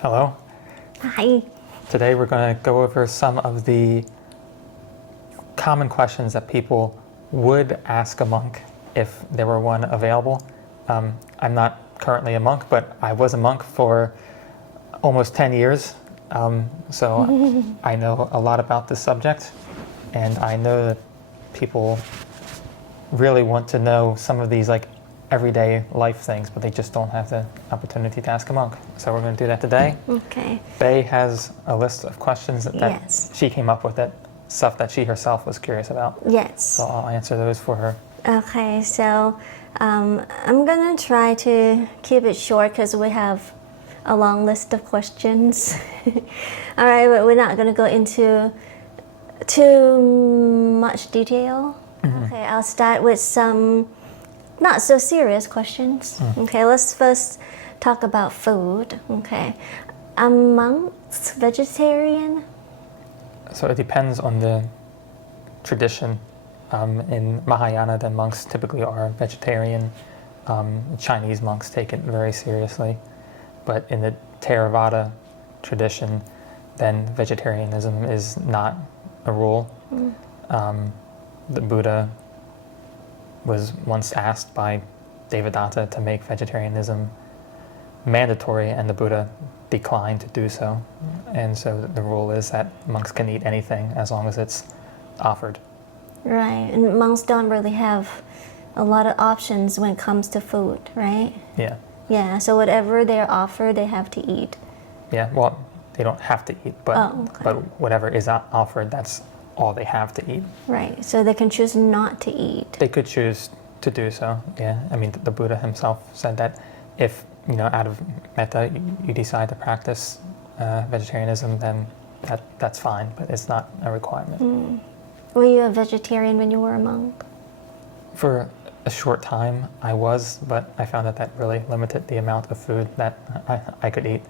Hello. Hi. Today we're going to go over some of the common questions that people would ask a monk if there were one available. I'm not currently a monk, but I was a monk for almost 10 years. So I know a lot about this subject, and I know that people really want to know some of these like everyday life things, but they just don't have the opportunity to ask a monk. So we're going to do that today. Okay. Faye has a list of questions that Yes. she came up with, that stuff that she herself was curious about. Yes. So I'll answer those for her. Okay, so I'm gonna try to keep it short because we have a long list of questions. All right, but we're not gonna go into too much detail. Okay, I'll start with some not so serious questions. Okay, let's first talk about food. Okay, are monks vegetarian? So it depends on the tradition. In Mahayana, the monks typically are vegetarian. Chinese monks take it very seriously. But in the Theravada tradition, then vegetarianism is not a rule. The Buddha was once asked by Devadatta to make vegetarianism mandatory, and the Buddha declined to do so. And so the rule is that monks can eat anything as long as it's offered. Right, and monks don't really have a lot of options when it comes to food, right? Yeah. Yeah, so whatever they're offered, they have to eat. Yeah, well, they don't have to eat, but, but whatever is offered, that's all they have to eat. Right, so they can choose not to eat. They could choose to do so, yeah. I mean, the Buddha himself said that if, out of metta, you decide to practice vegetarianism, then that's fine, but it's not a requirement. Were you a vegetarian when you were a monk? For a short time, I was, but I found that really limited the amount of food that I could eat.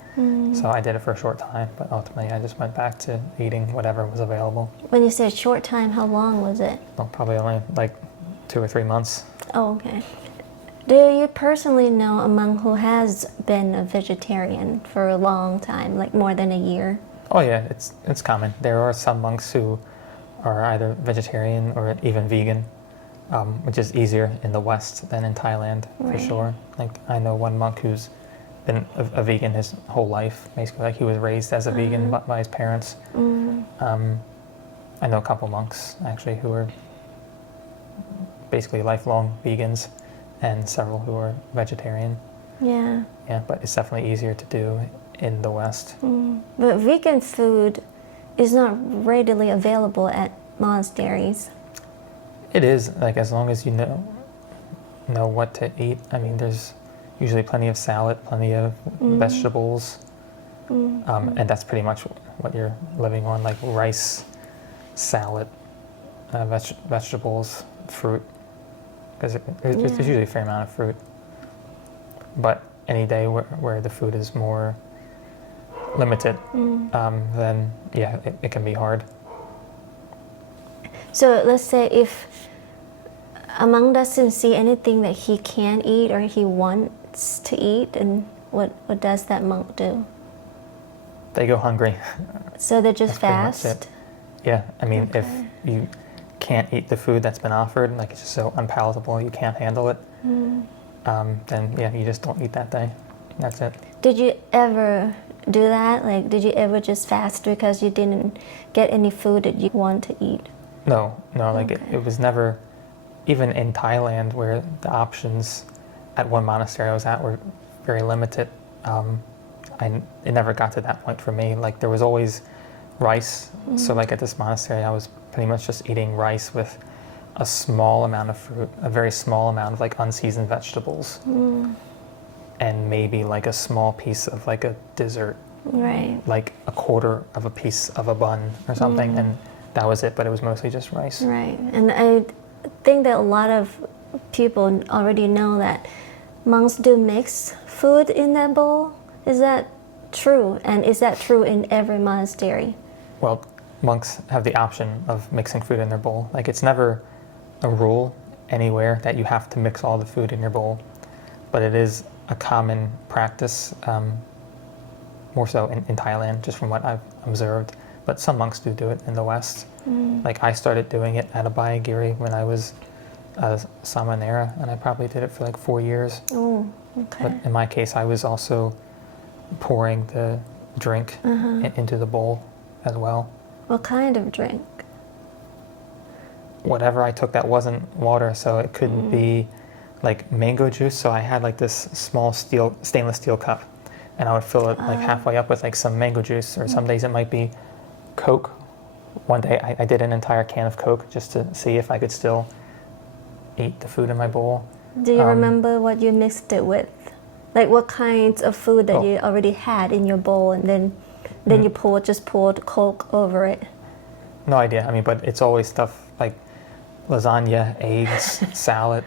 So I did it for a short time, but ultimately I just went back to eating whatever was available. When you say short time, how long was it? Well, probably only like 2 or 3 months. Oh, okay. Do you personally know a monk who has been a vegetarian for a long time, like more than a year? Oh yeah, it's common. There are some monks who are either vegetarian or even vegan, which is easier in the West than in Thailand, for sure. Like, I know one monk who's been a vegan his whole life, basically. Like, he was raised as a vegan by his parents. I know a couple monks, actually, who are basically lifelong vegans, and several who are vegetarian. Yeah. Yeah, but it's definitely easier to do in the West. But vegan food is not readily available at monasteries. It is, like, as long as you know what to eat. I mean, there's usually plenty of salad, plenty of vegetables, and that's pretty much what you're living on, like rice, salad, vegetables, fruit, because there's usually a fair amount of fruit. But any day where the food is more limited, then yeah, it can be hard. So let's say if a monk doesn't see anything that he can eat or he wants to eat, and what does that monk do? They go hungry. So they just That's pretty much fast? it. Yeah, I mean, if you can't eat the food that's been offered, like it's just so unpalatable, you can't handle it, then yeah, you just don't eat that day. That's it. Did you ever do that? Like, did you ever just fast because you didn't get any food that you want to eat? No, like it was never, even in Thailand where the options at one monastery I was at were very limited, it never got to that point for me. Like, there was always rice, so like at this monastery I was pretty much just eating rice with a small amount of fruit, a very small amount of like unseasoned vegetables, and maybe like a small piece of like a dessert, like a quarter of a piece of a bun or something, and that was it, but it was mostly just rice. Right, and I think that a lot of people already know that monks do mix food in that bowl. Is that true? And is that true in every monastery? Well, monks have the option of mixing food in their bowl. Like, it's never a rule anywhere that you have to mix all the food in your bowl, but it is a common practice more so in Thailand, just from what I've observed. But some monks do it in the West. Like I started doing it at Abhayagiri when I was a samanera, and I probably did it for like 4 years. Oh, okay. But in my case, I was also pouring the drink into the bowl as well. What kind of drink? Whatever I took that wasn't water, so it could be like mango juice. So I had like this small stainless steel cup, and I would fill it like halfway up with like some mango juice, or some days it might be Coke. One day I did an entire can of Coke just to see if I could still eat the food in my bowl. Do you remember what you mixed it with? Like what kinds of food that you already had in your bowl, and then you poured Coke over it? No idea. I mean, but it's always stuff like lasagna, eggs, salad,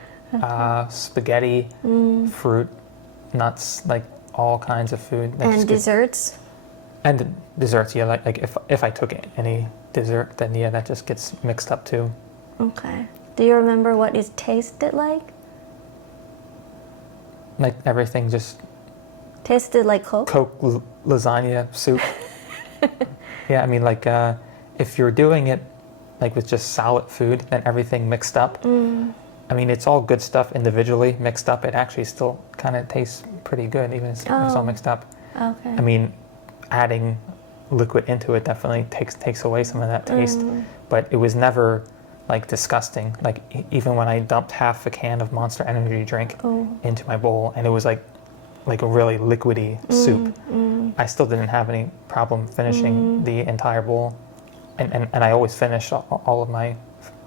spaghetti, fruit, nuts, like all kinds of food. And desserts? And desserts, yeah. Like if I took any dessert, then yeah, that just gets mixed up too. Okay. Do you remember what it tasted like? Like everything just... Tasted like Coke? Coke, lasagna, soup. Yeah, I mean, like if you're doing it like with just solid food, then everything mixed up. I mean, it's all good stuff individually mixed up. It actually still kind of tastes pretty good, even if it's all mixed up. Okay. I mean, adding liquid into it definitely takes away some of that taste. But it was never like disgusting. Like even when I dumped half a can of Monster Energy drink into my bowl, and it was like a really liquidy soup, I still didn't have any problem finishing the entire bowl. And I always finish all of my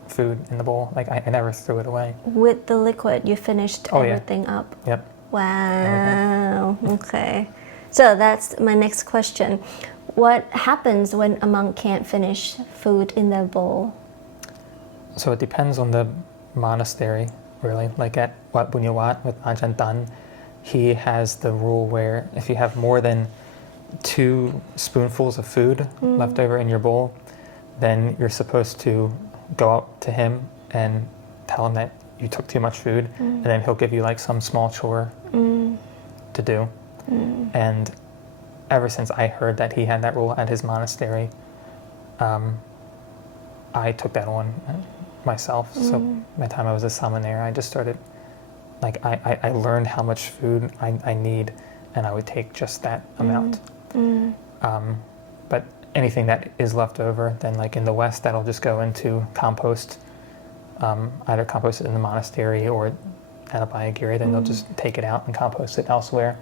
food in the bowl. Like I never threw it away. With the liquid, you finished everything up? Yep. Wow. Okay. So that's my next question. What happens when a monk can't finish food in their bowl? So it depends on the monastery, really. Like at Wat Bunyawat with Ajahn Tan, he has the rule where if you have more than 2 spoonfuls of food left over in your bowl, then you're supposed to go up to him and tell him that you took too much food, and then he'll give you like some small chore to do. And ever since I heard that he had that rule at his monastery, I took that on myself. So by the time I was a samanera, I just started, like I learned how much food I need, and I would take just that amount. But anything that is left over, then like in the West, that'll just go into compost, either compost it in the monastery or at Abhayagiri, then they'll just take it out and compost it elsewhere.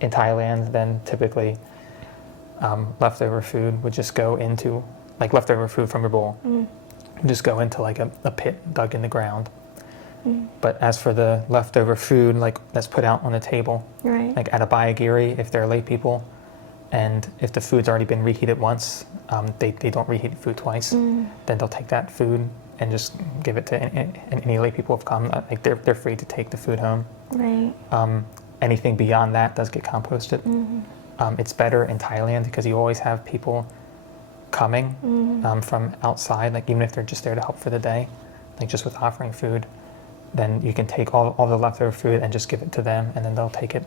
In Thailand, then typically leftover food would just go into, like leftover food from your bowl, would just go into like a pit dug in the ground. But as for the leftover food, like that's put out on a table, like at Abhayagiri, if they're lay people, and if the food's already been reheated once, they don't reheat food twice, then they'll take that food and just give it to any lay people who have come. Like they're free to take the food home. Anything beyond that does get composted. It's better in Thailand because you always have people coming from outside, like even if they're just there to help for the day, like just with offering food, then you can take all the leftover food and just give it to them, and then they'll take it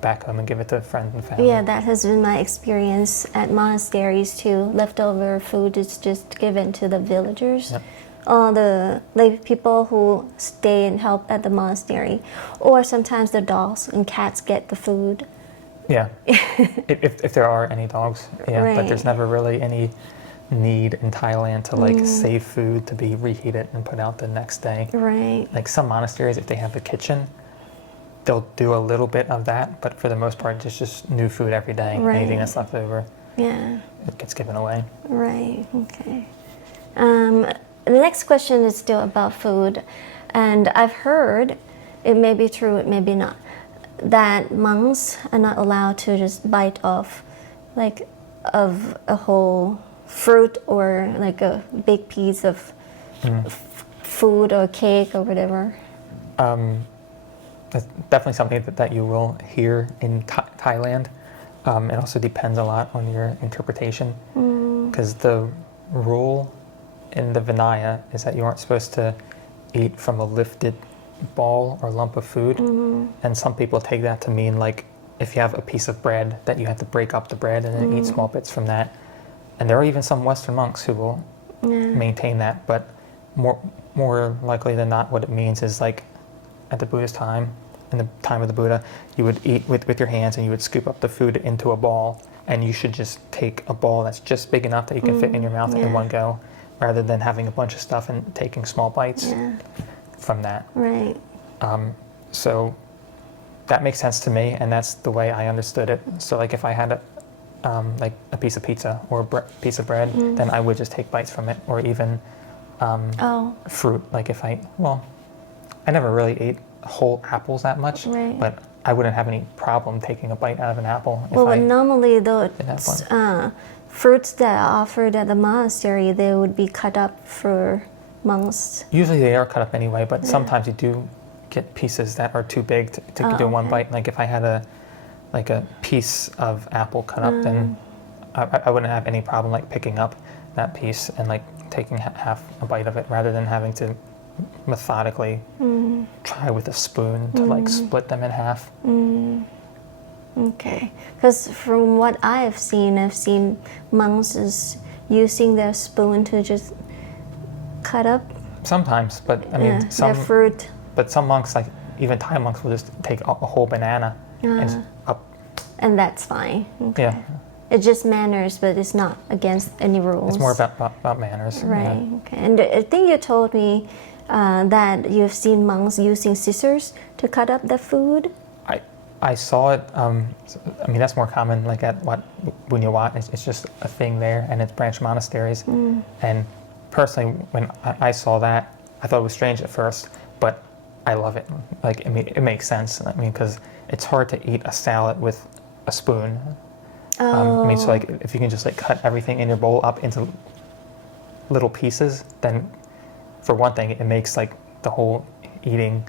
back home and give it to friends and family. Yeah, that has been my experience at monasteries too. Leftover food is just given to the villagers. All the lay people who stay and help at the monastery, or sometimes the dogs and cats get the food. Yeah, if there are any dogs, yeah. But there's never really any need in Thailand to like save food to be reheated and put out the next day. Like some monasteries, if they have a kitchen, they'll do a little bit of that, but for the most part, it's just new food every day. Anything that's left over, it gets given away. Okay. The next question is still about food, and I've heard, it may be true, it may be not, that monks are not allowed to just bite off like of a whole fruit or like a big piece of food or cake or whatever. That's definitely something that you will hear in Thailand. It also depends a lot on your interpretation, because the rule in the Vinaya is that you aren't supposed to eat from a lifted ball or lump of food, and some people take that to mean like if you have a piece of bread, that you have to break up the bread and then eat small bits from that. And there are even some Western monks who will maintain that, but more likely than not, what it means is like at the Buddhist time, in the time of the Buddha, you would eat with your hands and you would scoop up the food into a ball, and you should just take a ball that's just big enough that you can fit in your mouth in one go, rather than having a bunch of stuff and taking small bites from that. Right. So that makes sense to me, and that's the way I understood it. So like if I had like a piece of pizza or a piece of bread, then I would just take bites from it, or even fruit. Like if I never really ate whole apples that much, but I wouldn't have any problem taking a bite out of an apple. Well, normally those fruits that are offered at the monastery, they would be cut up for monks. Usually they are cut up anyway, but sometimes you do get pieces that are too big to do one bite. Like if I had a piece of apple cut up, then I wouldn't have any problem like picking up that piece and like taking half a bite of it, rather than having to methodically try with a spoon to like split them in half. Okay, because from what I've seen monks is using their spoon to just cut up. Sometimes, but I mean, their fruit. But some monks, like even Thai monks, will just take a whole banana and up. And that's fine. Okay. Yeah. It's just manners, but it's not against any rules. It's more about manners. Right. Yeah. Okay. And I think you told me that you've seen monks using scissors to cut up the food. I saw it. I mean, that's more common. Like at Bunyawat, it's just a thing there, and it's branch monasteries. And personally, when I saw that, I thought it was strange at first, but I love it. Like, I mean, it makes sense. I mean, because it's hard to eat a salad with a spoon. I mean, so like if you can just like cut everything in your bowl up into little pieces, then for one thing, it makes like the whole eating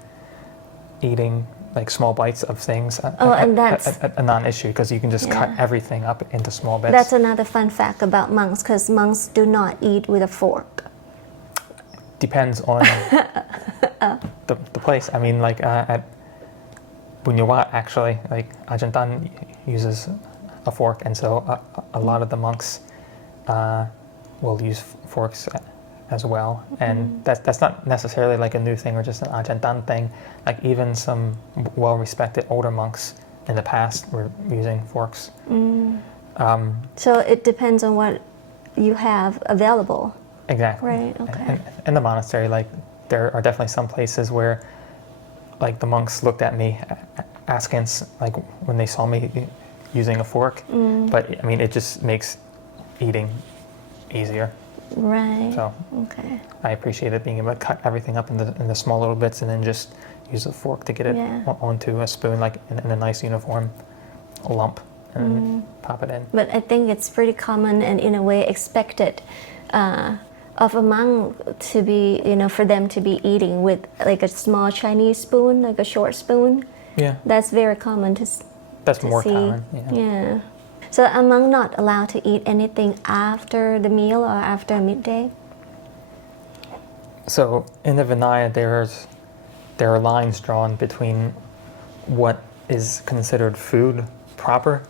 like small bites of things and that's a non-issue, because you can just cut everything up into small bits. That's another fun fact about monks, because monks do not eat with a fork. Depends on the place. I mean, like at Bunyawat, actually, like Ajahn Tan uses a fork, and so a lot of the monks will use forks as well. And that's not necessarily like a new thing or just an Ajahn Tan thing. Like even some well-respected older monks in the past were using forks. So it depends on what you have available. Exactly. Right, okay. In the monastery, like there are definitely some places where like the monks looked at me askance, like when they saw me using a fork. But I mean, it just makes eating easier. Right. So okay. I appreciated being able to cut everything up in the small little bits and then just use a fork to get it onto a spoon, like in a nice uniform lump, and then pop it in. But I think it's pretty common and in a way expected of a monk to be, for them to be eating with like a small Chinese spoon, like a short spoon. Yeah. That's very common to That's to more see. common. Yeah. So a monk not allowed to eat anything after the meal or after midday? So in the Vinaya, there are lines drawn between what is considered food proper,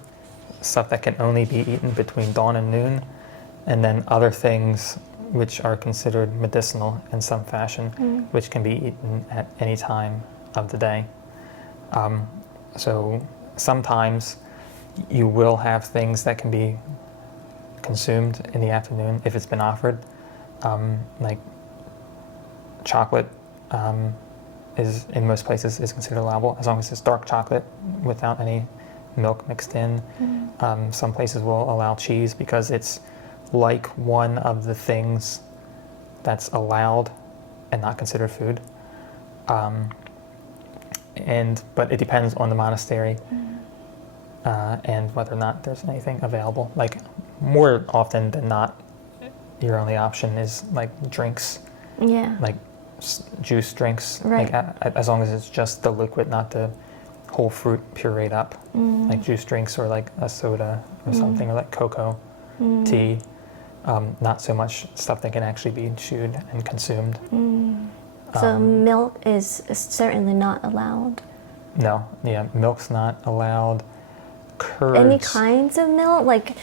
stuff that can only be eaten between dawn and noon, and then other things which are considered medicinal in some fashion, which can be eaten at any time of the day. So sometimes you will have things that can be consumed in the afternoon if it's been offered, like chocolate is in most places is considered allowable as long as it's dark chocolate without any milk mixed in. Some places will allow cheese because it's like one of the things that's allowed and not considered food. But it depends on the monastery and whether or not there's anything available. Like more often than not, your only option is like drinks, like juice drinks, right. like as long as it's just the liquid, not the whole fruit pureed up, like juice drinks or like a soda or something, or like cocoa, tea. Not so much stuff that can actually be chewed and consumed. So milk is certainly not allowed. No, milk's not allowed. curds. Any kinds of milk? Like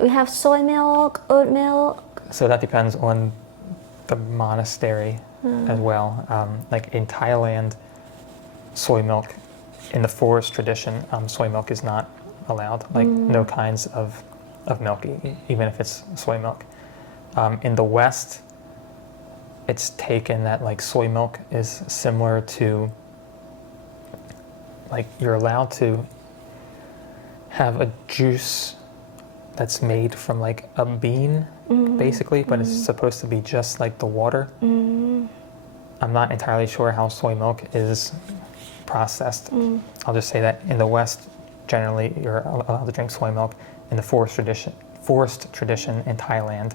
we have soy milk, oat milk. So that depends on the monastery as well. Like in Thailand, soy milk, in the forest tradition, soy milk is not allowed. Like no kinds of milk, even if it's soy milk. In the West, it's taken that like soy milk is similar to, like you're allowed to have a juice that's made from like a bean, basically, but it's supposed to be just like the water. I'm not entirely sure how soy milk is processed. I'll just say that in the West, generally you're allowed to drink soy milk. In the forest tradition in Thailand,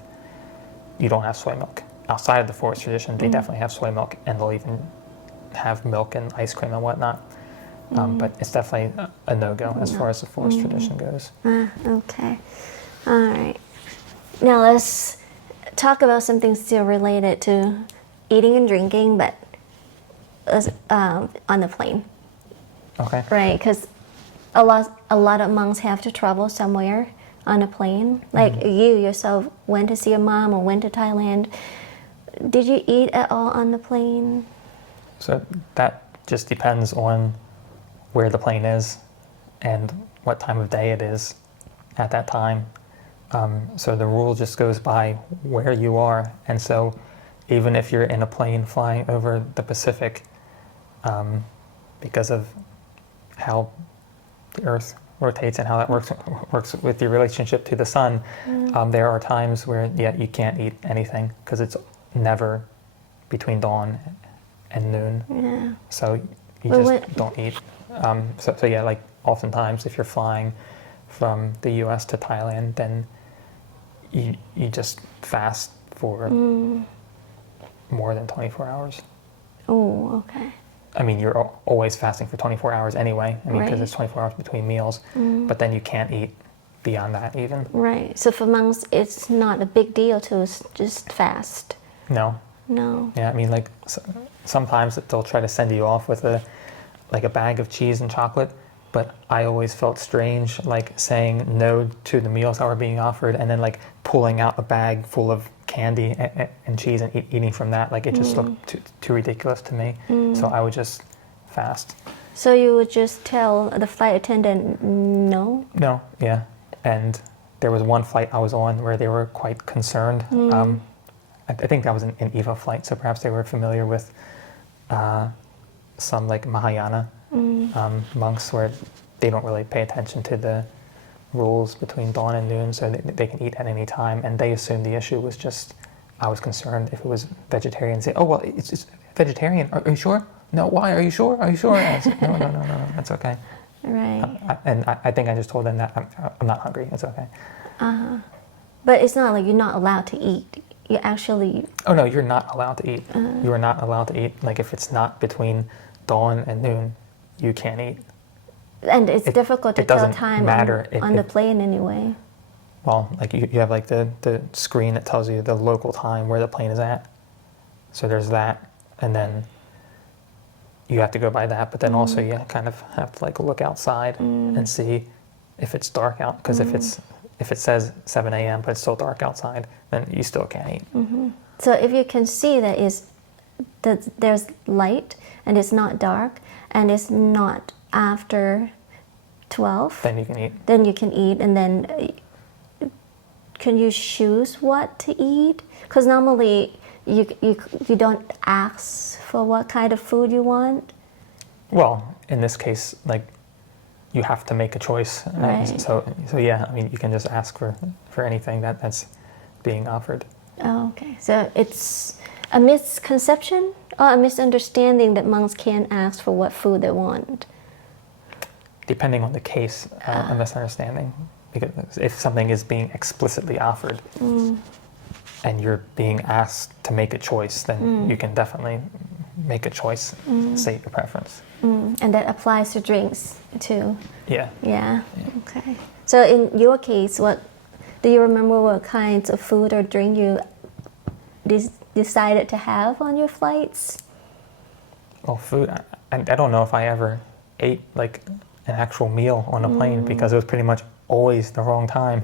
you don't have soy milk. Outside of the forest tradition, they definitely have soy milk, and they'll even have milk and ice cream and whatnot. But it's definitely a no-go as far as the forest tradition goes. Okay. All right. Now let's talk about something still related to eating and drinking, but on the plane. Okay. Right, because a lot of monks have to travel somewhere on a plane. Like you yourself went to see your mom or went to Thailand. Did you eat at all on the plane? So that just depends on where the plane is and what time of day it is at that time. So the rule just goes by where you are. And so even if you're in a plane flying over the Pacific, because of how the Earth rotates and how that works with your relationship to the sun, there are times where, you can't eat anything because it's never between dawn and noon. Yeah. So you just don't eat. So like oftentimes if you're flying from the U.S. to Thailand, then you just fast for more than 24 hours. Oh, okay. I mean, you're always fasting for 24 hours anyway. I mean, because it's 24 hours between meals. But then you can't eat beyond that even. Right. So for monks, it's not a big deal to just fast. No. No. Yeah, I mean, like sometimes they'll try to send you off with a bag of cheese and chocolate. But I always felt strange, like saying no to the meals that were being offered and then like pulling out a bag full of candy and cheese and eating from that. Like it just looked too ridiculous to me. So I would just fast. So you would just tell the flight attendant no? No, yeah. And there was one flight I was on where they were quite concerned. I think that was an EVA flight, so perhaps they were familiar with some like Mahayana monks where they don't really pay attention to the rules between dawn and noon, so they can eat at any time. And they assumed the issue was just, I was concerned if it was vegetarian. Say, oh, well, it's vegetarian. Are you sure? No, why? Are you sure? Are you sure? And I said, no, that's okay. Right. I think I just told them that I'm not hungry. It's okay. But it's not like you're not allowed to eat. You actually... Oh, no, you're not allowed to eat. You are not allowed to eat. Like if it's not between dawn and noon, you can't eat. And it's difficult to tell time on the plane anyway. Well, like you have like the screen that tells you the local time where the plane is at. So there's that, and then you have to go by that. But then also you kind of have to like look outside and see if it's dark out. Because if it says 7 a.m. but it's still dark outside, then you still can't eat. So if you can see that there's light and it's not dark and it's not after 12, then you can eat. Then you can eat, and then can you choose what to eat? Because normally you don't ask for what kind of food you want. Well, in this case, like you have to make a choice. Right. So yeah, I mean, you can just ask for anything that's being offered. Oh, okay. So it's a misconception or a misunderstanding that monks can't ask for what food they want. Depending on the case, a misunderstanding. Because if something is being explicitly offered and you're being asked to make a choice, then you can definitely make a choice, state your preference. And that applies to drinks too. Yeah. Okay. So in your case, do you remember what kinds of food or drink you decided to have on your flights? Well, food, I don't know if I ever ate like an actual meal on a plane because it was pretty much always the wrong time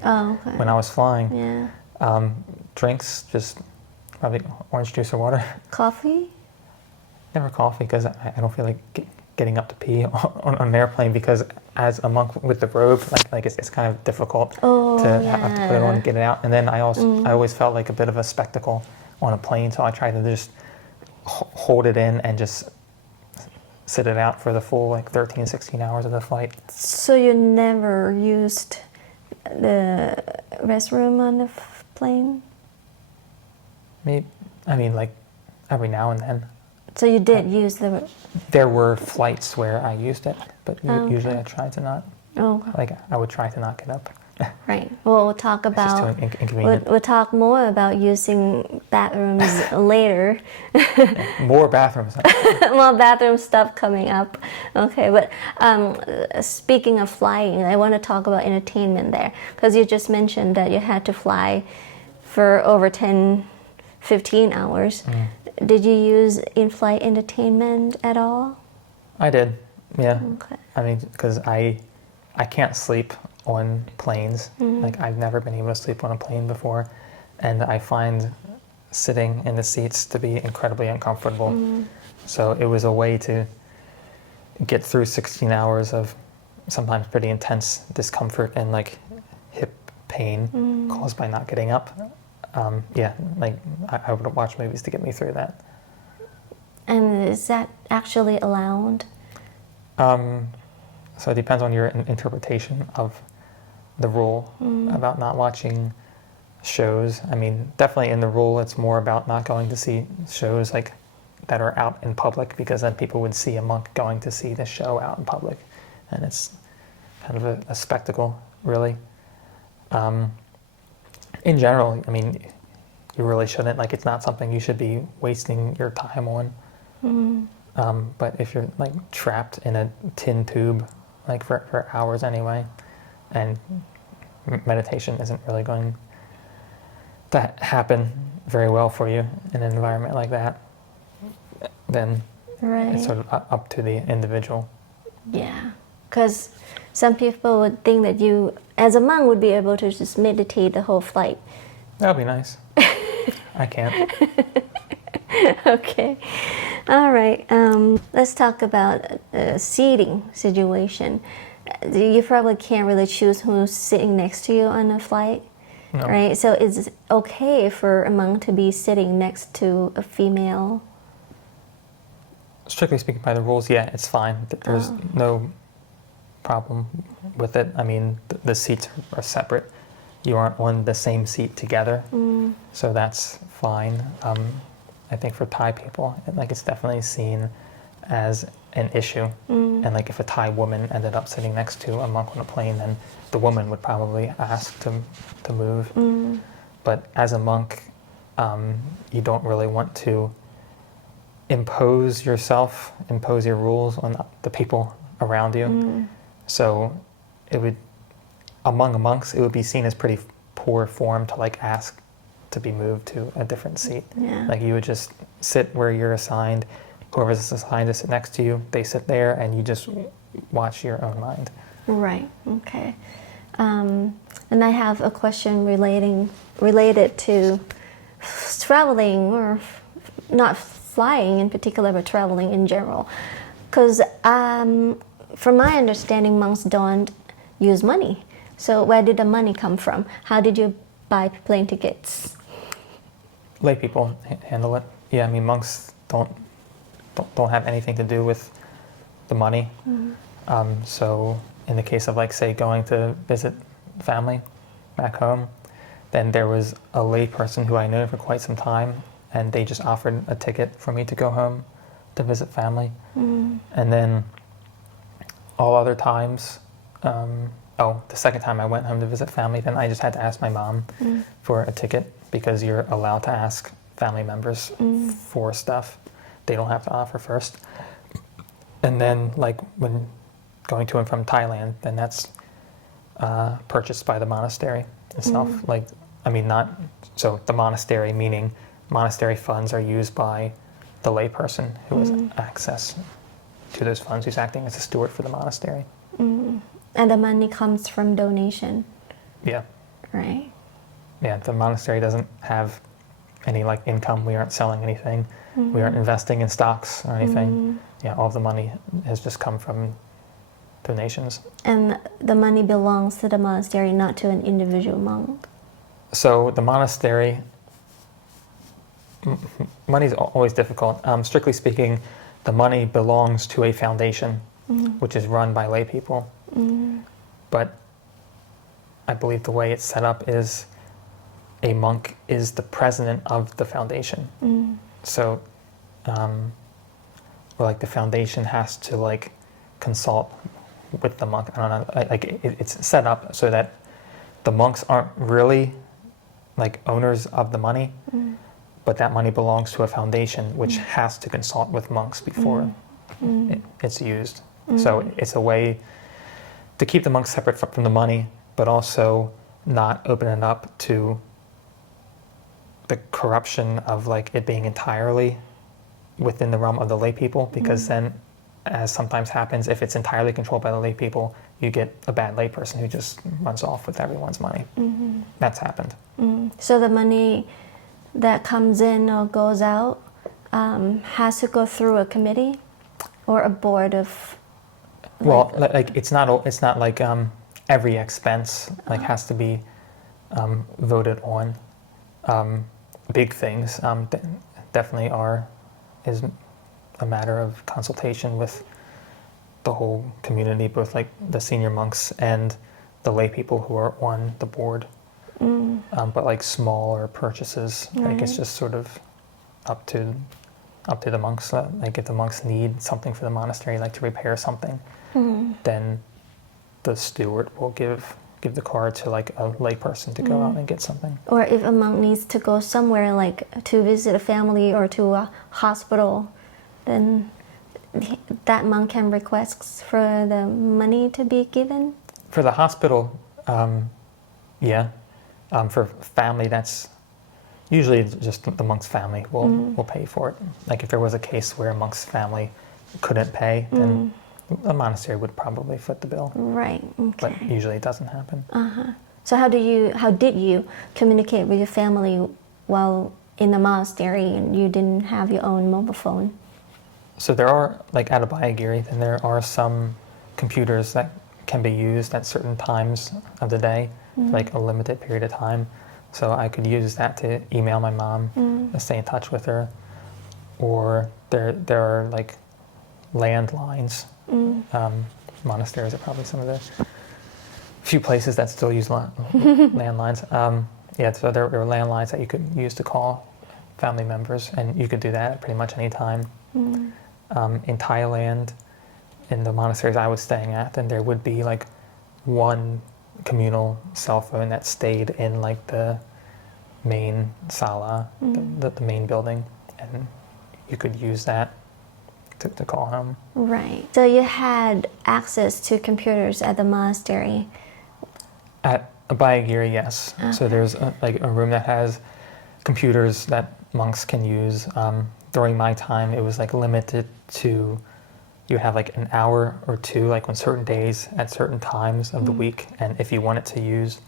when I was flying. Yeah. Drinks, just probably orange juice or water. Coffee? Never coffee because I don't feel like getting up to pee on an airplane because as a monk with the robe, like it's kind of difficult to have to put it on and get it out. And then I always felt like a bit of a spectacle on a plane, so I tried to just hold it in and just sit it out for the full like 13, 16 hours of the flight. So you never used the restroom on the plane? Maybe, I mean, like every now and then. So you did use the... There were flights where I used it, but usually I tried to not. Oh. Like I would try to not get up. Right. Well, we'll talk about... It's just too inconvenient. We'll talk more about using bathrooms later. More bathrooms. More bathroom stuff coming up. Okay, but speaking of flying, I want to talk about entertainment there. Because you just mentioned that you had to fly for over 10, 15 hours. Did you use in-flight entertainment at all? I did, yeah. Okay. I mean, because I can't sleep on planes. Like I've never been able to sleep on a plane before, and I find sitting in the seats to be incredibly uncomfortable. So it was a way to get through 16 hours of sometimes pretty intense discomfort and like hip pain caused by not getting up. Yeah, like I would watch movies to get me through that. And is that actually allowed? So it depends on your interpretation of the rule about not watching shows. I mean, definitely in the rule, it's more about not going to see shows like that are out in public because then people would see a monk going to see the show out in public, and it's kind of a spectacle, really. In general, I mean, you really shouldn't, like, it's not something you should be wasting your time on. But if you're, like, trapped in a tin tube, like, for hours anyway, and meditation isn't really going to happen very well for you in an environment like that, then it's sort of up to the individual. Yeah, because some people would think that you, as a monk, would be able to just meditate the whole flight. That would be nice. I can't. Okay. All right. Let's talk about the seating situation. You probably can't really choose who's sitting next to you on a flight, right? So it's okay for a monk to be sitting next to a female? Strictly speaking, by the rules, yeah, it's fine. There's no problem with it. I mean, the seats are separate. You aren't on the same seat together, so that's fine. I think for Thai people, it's definitely seen as an issue. And like if a Thai woman ended up sitting next to a monk on a plane, then the woman would probably ask to move. But as a monk, you don't really want to impose your rules on the people around you. So it would, among monks, it would be seen as pretty poor form to like ask to be moved to a different seat. Yeah. Like you would just sit where you're assigned. Whoever's assigned to sit next to you, they sit there, and you just watch your own mind. Right. Okay. And I have a question related to traveling, or not flying in particular, but traveling in general. Because from my understanding, monks don't use money. So where did the money come from? How did you buy plane tickets? Lay people handle it. Yeah, I mean, monks don't have anything to do with the money. So in the case of, like, say, going to visit family back home, then there was a lay person who I knew for quite some time, and they just offered a ticket for me to go home to visit family. And then all other times, the second time I went home to visit family, then I just had to ask my mom for a ticket, because you're allowed to ask family members for stuff. They don't have to offer first. And then, like, when going to and from Thailand, then that's purchased by the monastery itself. Like, I mean, not, so the monastery, meaning monastery funds are used by the layperson who has access to those funds, who's acting as a steward for the monastery. And the money comes from donation, Yeah. right? Yeah, the monastery doesn't have any like income. We aren't selling anything. We aren't investing in stocks or anything. Yeah, all of the money has just come from donations. And the money belongs to the monastery, not to an individual monk. So the monastery, money is always difficult. Strictly speaking, the money belongs to a foundation, which is run by lay people. But I believe the way it's set up is a monk is the president of the foundation. So, or like the foundation has to like consult with the monk. I don't know. Like it's set up so that the monks aren't really like owners of the money, but that money belongs to a foundation which has to consult with monks before it's used. So it's a way to keep the monks separate from the money, but also not open it up to the corruption of like it being entirely within the realm of the lay people, because then, as sometimes happens, if it's entirely controlled by the lay people, you get a bad lay person who just runs off with everyone's money. That's happened. So the money that comes in or goes out has to go through a committee or a board of. Well, like it's not like every expense like has to be voted on. Big things definitely is a matter of consultation with the whole community, both like the senior monks and the lay people who are on the board. But like smaller purchases, like it's just sort of up to the monks. Like if the monks need something for the monastery, like to repair something, then the steward will give the card to like a lay person to go out and get something. Or if a monk needs to go somewhere, like to visit a family or to a hospital, then that monk can request for the money to be given? For the hospital, yeah. For family, that's usually just the monk's family will pay for it. Like if there was a case where a monk's family couldn't pay, then a monastery would probably foot the bill. Right. Okay. But usually it doesn't happen. So how did you communicate with your family while in the monastery and you didn't have your own mobile phone? So there are, like at Abhayagiri, then there are some computers that can be used at certain times of the day, for like a limited period of time. So I could use that to email my mom and stay in touch with her. Or there are like landlines. Monasteries are probably some of the few places that still use landlines. Yeah, so there were landlines that you could use to call family members, and you could do that at pretty much any time. In Thailand, in the monasteries I was staying at, then there would be like one communal cell phone that stayed in like the main sala, the main building, and you could use that to call home. Right. So you had access to computers at the monastery? At Abhayagiri, yes. Okay. So there's like a room that has computers that monks can use. During my time, it was like limited to, you have like an hour or two, like on certain days at certain times of the week. And if you wanted to use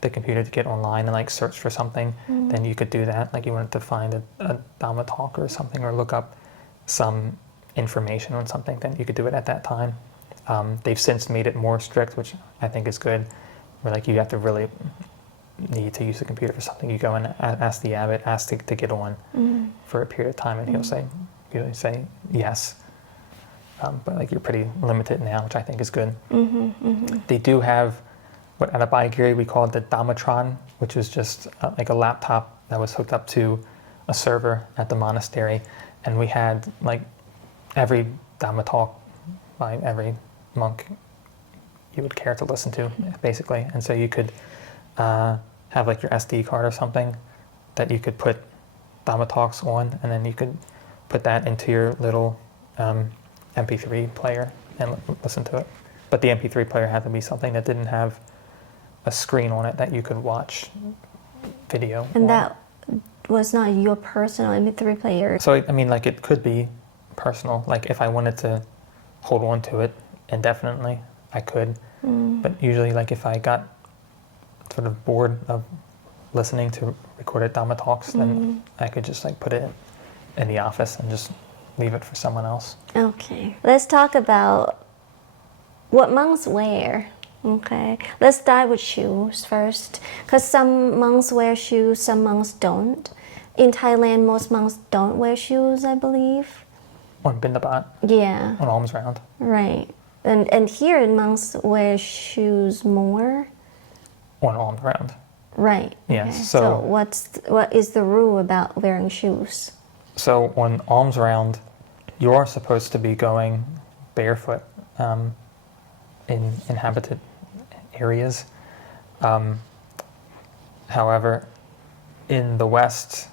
the computer to get online and like search for something, then you could do that. Like you wanted to find a Dhamma talk or something, or look up some information on something, then you could do it at that time. They've since made it more strict, which I think is good, where like you have to really need to use the computer for something. You go and ask the abbot, ask to get on for a period of time, and he'll say yes. But like you're pretty limited now, which I think is good. They do have what at Abhayagiri we call the Dhammatron, which is just like a laptop that was hooked up to a server at the monastery, and we had like every Dhamma talk by every monk you would care to listen to, basically. And so you could have like your SD card or something that you could put Dhamma talks on, and then you could put that into your little MP3 player and listen to it. But the MP3 player had to be something that didn't have a screen on it that you could watch video And on. that was not your personal MP3 player? So, I mean, like it could be personal. Like if I wanted to hold on to it indefinitely, I could. But usually, like if I got sort of bored of listening to recorded Dhamma talks, then I could just like put it in the office and just leave it for someone else. Okay, let's talk about what monks wear. Okay, let's start with shoes first, because some monks wear shoes, some monks don't. In Thailand, most monks don't wear shoes, I believe. On Bindabat, Yeah, on alms round. right. And here monks wear shoes more. On alms round. Right. Yes. Okay. So what is the rule about wearing shoes? So on alms round, you are supposed to be going barefoot in inhabited areas. However, in the West,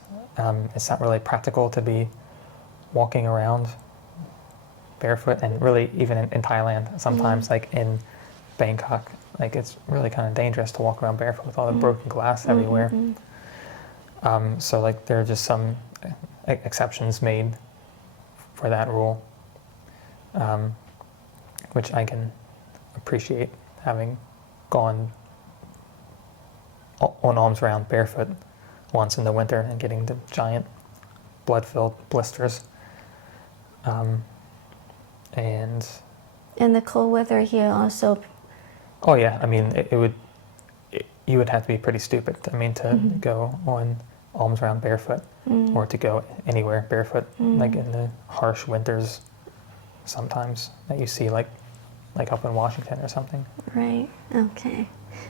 it's not really practical to be walking around barefoot, and really even in Thailand, sometimes like in Bangkok, like it's really kind of dangerous to walk around barefoot with all the broken glass everywhere. So like there are just some exceptions made for that rule, which I can appreciate, having gone on alms round barefoot once in the winter and getting the giant blood-filled blisters. And In the cold weather here also. oh yeah, I mean you would have to be pretty stupid, I mean, to go on alms round barefoot, or to go anywhere barefoot, like in the harsh winters sometimes that you see, like up in Washington or something. Right. Okay.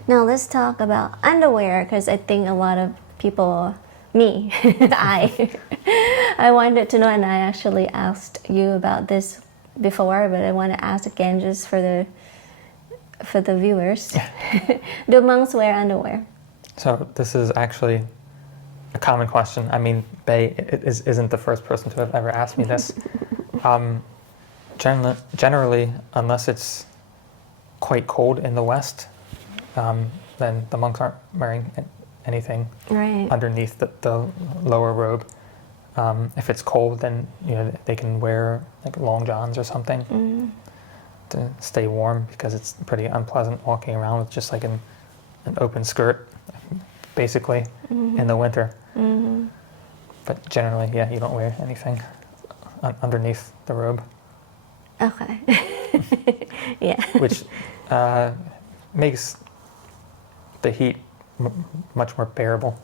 Now let's talk about underwear, because I think a lot of people, me, I wanted to know, and I actually asked you about this before, but I want to ask again just for the viewers. Do monks wear underwear? So this is actually a common question. I mean, Bae isn't the first person to have ever asked me this. Generally, unless it's quite cold in the West, then the monks aren't wearing anything underneath the lower robe. If it's cold, then they can wear like long johns or something to stay warm, because it's pretty unpleasant walking around with just like an open skirt, basically, in the winter. But generally, yeah, you don't wear anything underneath the robe. Okay. Yeah. Which makes the heat much more bearable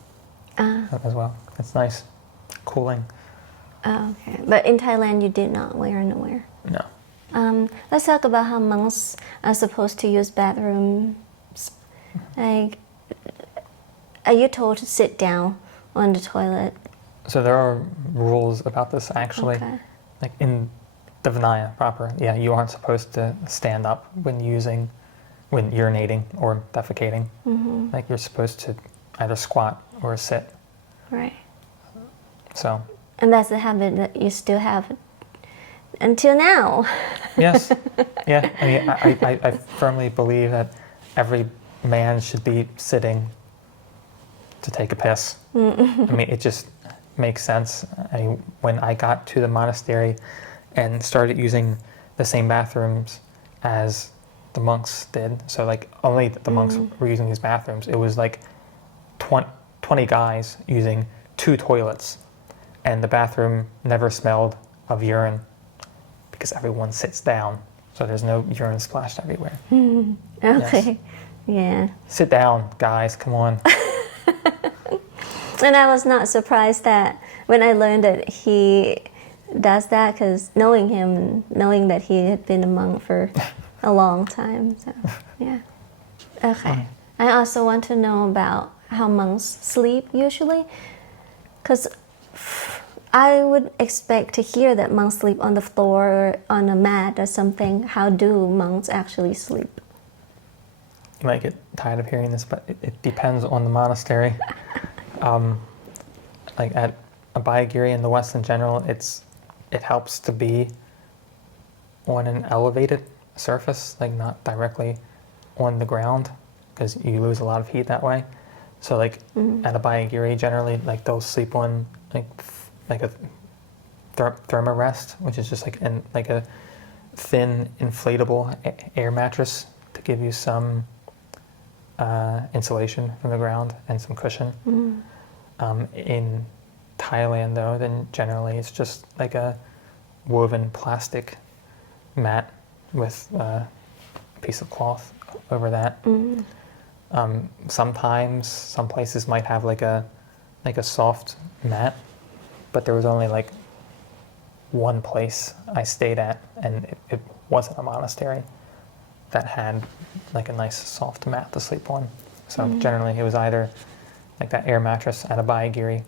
as well. It's nice, cooling. Oh, okay. But in Thailand, you did not wear underwear. No. Let's talk about how monks are supposed to use bathrooms. Like, are you told to sit down on the toilet? So there are rules about this, actually. Okay. Like in the Vinaya proper, yeah, you aren't supposed to stand up when urinating or defecating. Like you're supposed to either squat or sit. Right. So. And that's the habit that you still have until now. Yes. Yeah. I mean, I firmly believe that every man should be sitting to take a piss. I mean, it just makes sense. I mean, when I got to the monastery and started using the same bathrooms as the monks did, so like only the monks were using these bathrooms, it was like 20 guys using 2 toilets, and the bathroom never smelled of urine because everyone sits down, so there's no urine splashed everywhere. Okay. Yes. Yeah. Sit down, guys, come on. And I was not surprised that when I learned that he does that, because knowing him, knowing that he had been a monk for a long time. So, yeah. Okay. I also want to know about how monks sleep usually, because I would expect to hear that monks sleep on the floor or on a mat or something. How do monks actually sleep? You might get tired of hearing this, but it depends on the monastery. Like at Abhayagiri in the West in general, it helps to be on an elevated surface, like not directly on the ground, because you lose a lot of heat that way. So like at Abhayagiri, generally, like they'll sleep on like a thermarest, which is just like a thin inflatable air mattress to give you some insulation from the ground and some cushion. In Thailand, though, then generally it's just like a woven plastic mat with a piece of cloth over that. Sometimes some places might have like a soft mat, but there was only like one place I stayed at, and it wasn't a monastery, that had like a nice soft mat to sleep on. So generally it was either like that air mattress at a Bayagiri,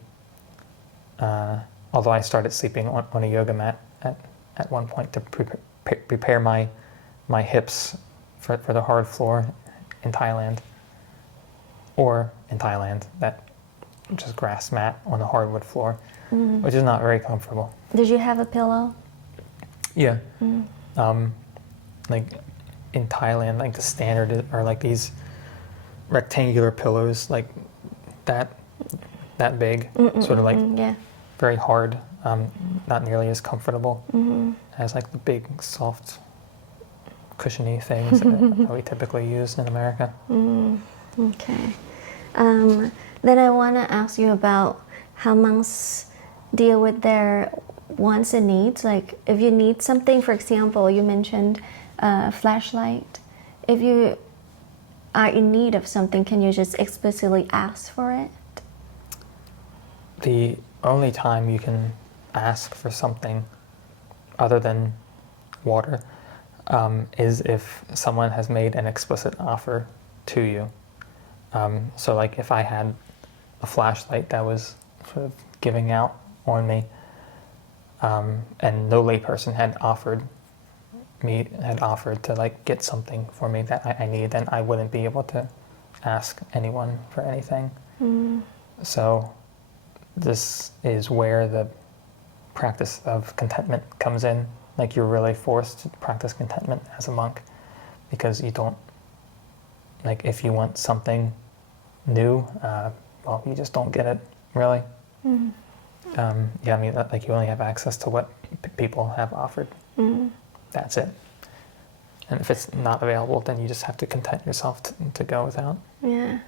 although I started sleeping on a yoga mat at one point to prepare my hips for the hard floor in Thailand, or in Thailand, that just grass mat on the hardwood floor, which is not very comfortable. Did you have a pillow? Yeah. Like in Thailand, like the standard are like these rectangular pillows, like that big, sort of like Yeah. very hard, not nearly as comfortable as like the big, soft, cushiony things that we typically use in America. Okay. Then I want to ask you about how monks deal with their wants and needs. Like if you need something, for example, you mentioned a flashlight. If you are in need of something, can you just explicitly ask for it? The only time you can ask for something other than water is if someone has made an explicit offer to you. So like if I had a flashlight that was sort of giving out on me, and no layperson had offered to like get something for me that I need, then I wouldn't be able to ask anyone for anything. So this is where the practice of contentment comes in. Like you're really forced to practice contentment as a monk, because you don't, like if you want something new, well, you just don't get it, really. Yeah, I mean, like you only have access to what people have offered. That's it. And if it's not available, then you just have to content yourself to go without. Yeah.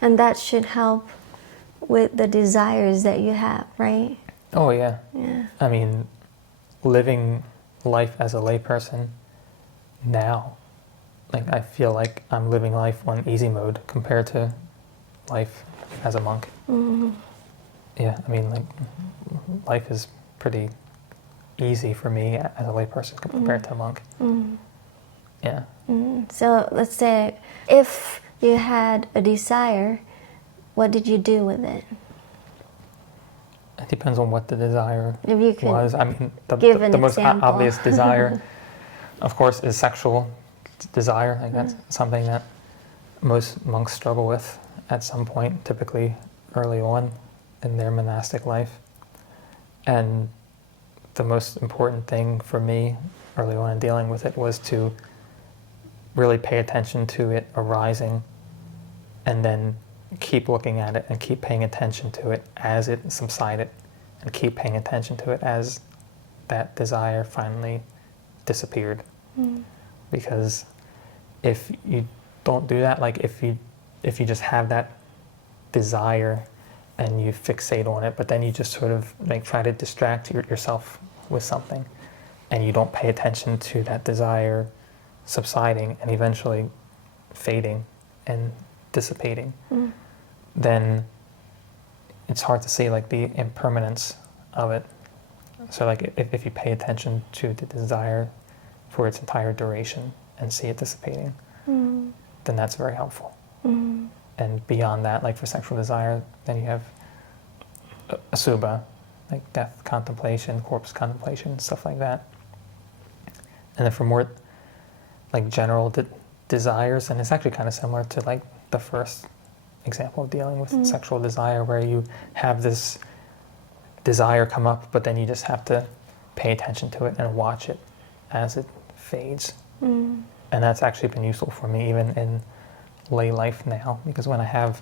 And that should help with the desires that you have, right? Oh, yeah. Yeah. I mean, living life as a layperson now, like I feel like I'm living life on easy mode compared to life as a monk. Yeah, I mean, like life is pretty easy for me as a layperson compared to a monk. Yeah. So let's say if you had a desire, what did you do with it? It depends on what the desire If you could was. I mean, give an the most example. obvious desire, of course, is sexual desire. Like that's something that most monks struggle with at some point, typically early on in their monastic life. And the most important thing for me early on in dealing with it was to really pay attention to it arising, and then keep looking at it and keep paying attention to it as it subsided, and keep paying attention to it as that desire finally disappeared. Because if you don't do that, like if you just have that desire and you fixate on it, but then you just sort of like try to distract yourself with something, and you don't pay attention to that desire subsiding and eventually fading and dissipating, then it's hard to see like the impermanence of it. So like if you pay attention to the desire for its entire duration and see it dissipating, then that's very helpful. And beyond that, like for sexual desire, then you have asubha, like death contemplation, corpse contemplation, stuff like that. And then for more like general desires, and it's actually kind of similar to like the first example of dealing with sexual desire, where you have this desire come up, but then you just have to pay attention to it and watch it as it fades. And that's actually been useful for me even in lay life now, because when I have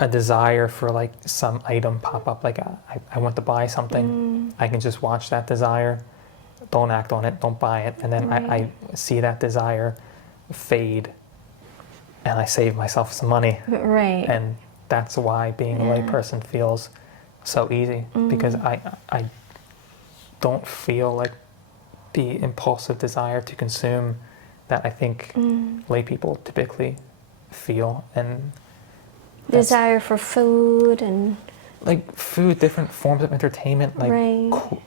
a desire for like some item pop up, like I want to buy something, I can just watch that desire don't act on it, don't buy it. And then I see that desire fade and I save myself some money. Right. And that's why being a layperson feels so easy, because I don't feel like the impulsive desire to consume that I think lay people typically feel. And desire for food and like food, different forms of entertainment,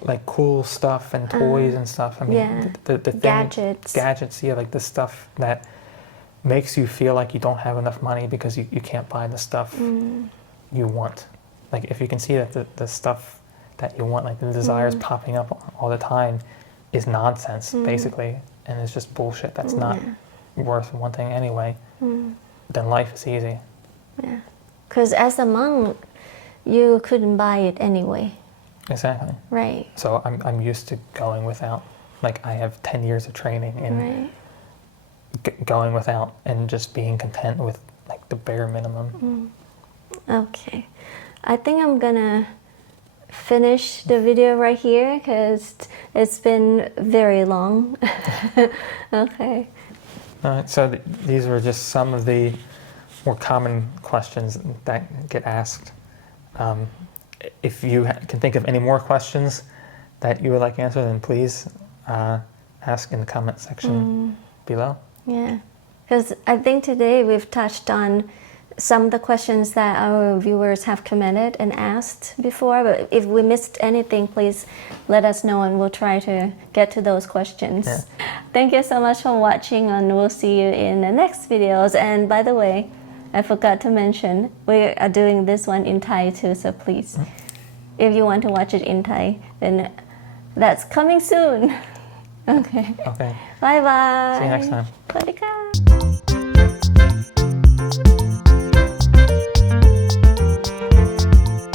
like cool stuff and toys and stuff. I mean, the gadgets, yeah, like the stuff that makes you feel like you don't have enough money because you can't buy the stuff you want. Like if you can see that the stuff that you want, like the desires popping up all the time, is nonsense basically, and it's just bullshit that's not worth wanting anyway, then life is easy. Yeah, because as a monk, you couldn't buy it anyway. Exactly. Right. So I'm used to going without. Like I have 10 years of training in going without and just being content with like the bare minimum. Okay, I think I'm gonna finish the video right here because it's been very long. Okay. All right, so these were just some of the more common questions that get asked. If you can think of any more questions that you would like answered, then please ask in the comment section below. Yeah, because I think today we've touched on some of the questions that our viewers have commented and asked before, but if we missed anything, please let us know and we'll try to get to those questions. Yeah. Thank you so much for watching, and we'll see you in the next videos. And by the way, I forgot to mention, we are doing this one in Thai too, so please, if you want to watch it in Thai, then that's coming soon. Okay. Okay. Bye bye. See you next time. สวัสดีค่ะ